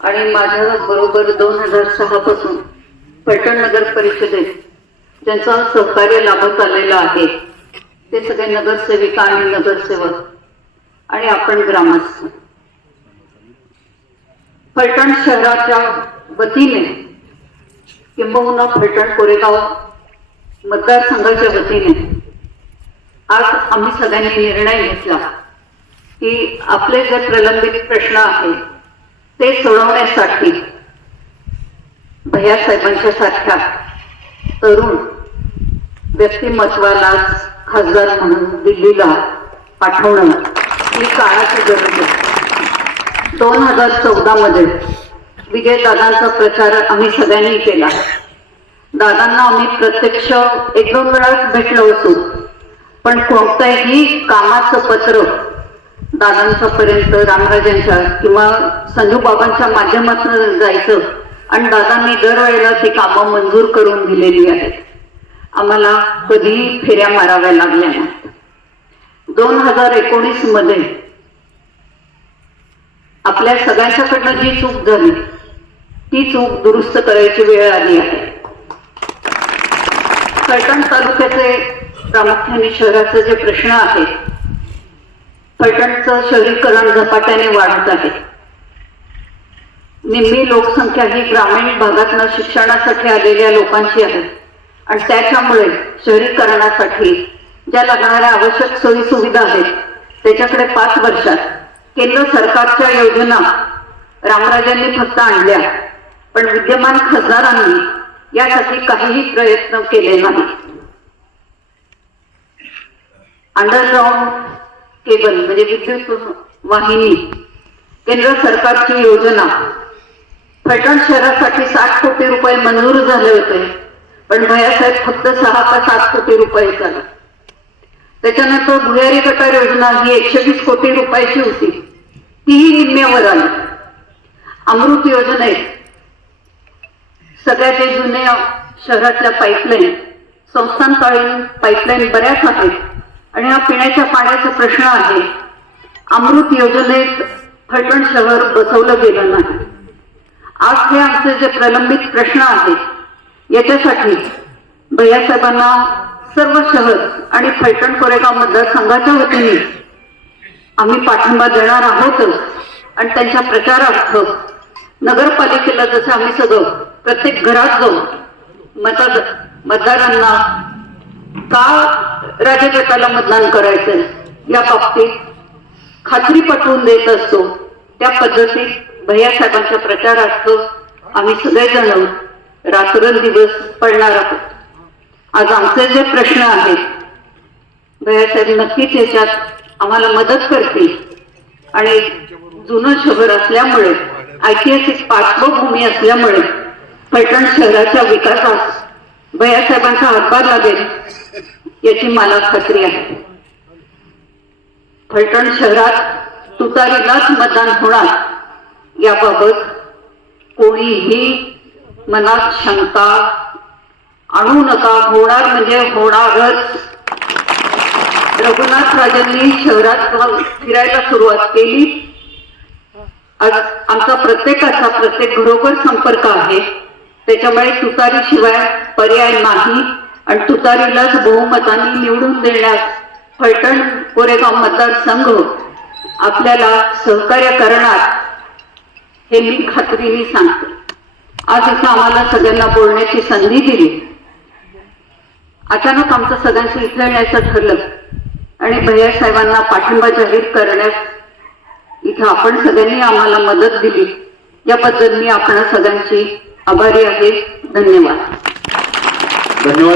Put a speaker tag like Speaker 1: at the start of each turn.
Speaker 1: आणि माझ्या बरोबर दोन हजार सहा पासून पैठण नगर परिषदेत ज्यांचं सहकार्य लाभत आलेला आहे ते सगळे नगरसेविका आणि नगरसेवक आणि आपण ग्रामस्थ. फलटण शहराच्या वतीने किंबहुना फलटण कोरेगाव मतदारसंघाच्या वतीने आज आम्ही सगळ्यांनी निर्णय घेतला की आपले जे प्रलंबित प्रश्न आहेत ते सोडवण्यासाठी भैयासाहेबांच्या सारख्या तरुण व्यक्तिमत्वाला खासदार म्हणून दिल्लीला पाठवणं ही काळाची गरज आहे. दोन हजार चौदा मध्ये विजय दादांचा प्रचार आम्ही सगळ्यांनी केला. दादांना आम्ही प्रत्यक्ष एक दोन वेळाच भेटलो होतो. पण कोणतंही कामाचं पत्र दादांच्या पर्यंत रामराजांच्या किंवा संजू बाबांच्या माध्यमातून जायचं. आणि दादांनी दरवेळेला ती कामं मंजूर करून दिलेली आहेत. आम्हाला कधीही फेऱ्या माराव्या लागल्या नाही दोन हजार एकोणीसमध्ये आपल्या सगळ्यांच्याकडनं जी चूक झाली ती चूक दुरुस्त करायची वेळ आली आहे. फलटण तालुक्याचे प्रामुख्याने शहराचे जे प्रश्न आहेत फलटणचं शहरीकरण झपाट्याने वाढत आहे. निम्मी लोकसंख्या ही ग्रामीण भागातनं शिक्षणासाठी आलेल्या लोकांची आहे. आणि त्याच्यामुळे शहरीकरणासाठी ज्या लागणाऱ्या आवश्यक सोयी सुविधा आहेत त्याच्याकडे पाच वर्षात केंद्र सरकारच्या योजना रामराजांनी फक्त आणल्या पण विद्यमान खासदारांनी यासाठी काहीही प्रयत्न केले नाही अंडरग्राऊंड केबल म्हणजे विद्युत वाहिनी. केंद्र सरकारची योजना. फलटण शहरासाठी साठ कोटी रुपये मंजूर झाले होते. पण भैयासाहेब फक्त सहा का सात कोटी रुपये झाला. त्याच्यानंतर भुयारी गटार योजना ही एकशे वीस कोटी रुपयाची होती. तीही निम्म्यावर आली. अमृत योजनेत सगळ्या जे जुन्या शहरातल्या पाईपलाईन संस्थानकालीन पाईपलाईन बऱ्याच आहेत. आणि हा पिण्याच्या पाण्याचा प्रश्न आहे. अमृत योजनेत फलटण शहर बसवलं गेलं नाही. आज हे आमचे जे प्रलंबित प्रश्न आहेत याच्यासाठी भैयासाहेबांना सर्व शहर आणि फलटण कोरेगाव मतदारसंघाच्या वतीने आम्ही पाठिंबा देणार आहोतच आणि त्यांच्या प्रचारार्थ नगरपालिकेला जसं आम्ही सगळं प्रत्येक घरात जाऊन मतदार मतदारांना का राजगटाला मतदान करायचं. या बाबतीत खात्री पटवून देत असतो. त्या पद्धतीत भैयासाहेबांच्या प्रचारार्थ आम्ही सगळेजण रात्रंदिवस पडणार आहोत. आज आमचे जे प्रश्न आहेत भैयासाहेब नक्कीच याच्यात आम्हाला मदत करतील. आणि जुनं शहर असल्यामुळे ऐतिहासिक पार्श्वभूमी असल्यामुळे पैठण शहराच्या विकासास भैयासाहेबांचा हातभार लागेल. याची मला खात्री आहे. फलटण शहरात तुतारीलाच मतदान होणार याबाबत कोणीही मनात शंका आणू नका. होणार म्हणजे होणारच. रघुनाथ राजांनी शहरात फिरायला सुरुवात केली. आज आमचा प्रत्येकाचा प्रत्येक घरोघर संपर्क आहे. त्याच्यामुळे तुतारीशिवाय पर्याय नाही. आणि तुतारीलाच बहुमताने निवडून देण्यास फलटण कोरेगाव मतदारसंघ आपल्याला सहकार्य करणार हे मी खात्रीने सांगतो. आज इथं आम्हाला सगळ्यांना बोलण्याची संधी दिली. अचानक आमचं सगळ्यांशी इथं येण्याचं ठरलं आणि भैया साहेबांना पाठिंबा जाहीर करण्यास इथं आपण सगळ्यांनी आम्हाला मदत दिली. याबद्दल मी आपण सगळ्यांची आभारी आहे. धन्यवाद.
Speaker 2: धन्यवाद.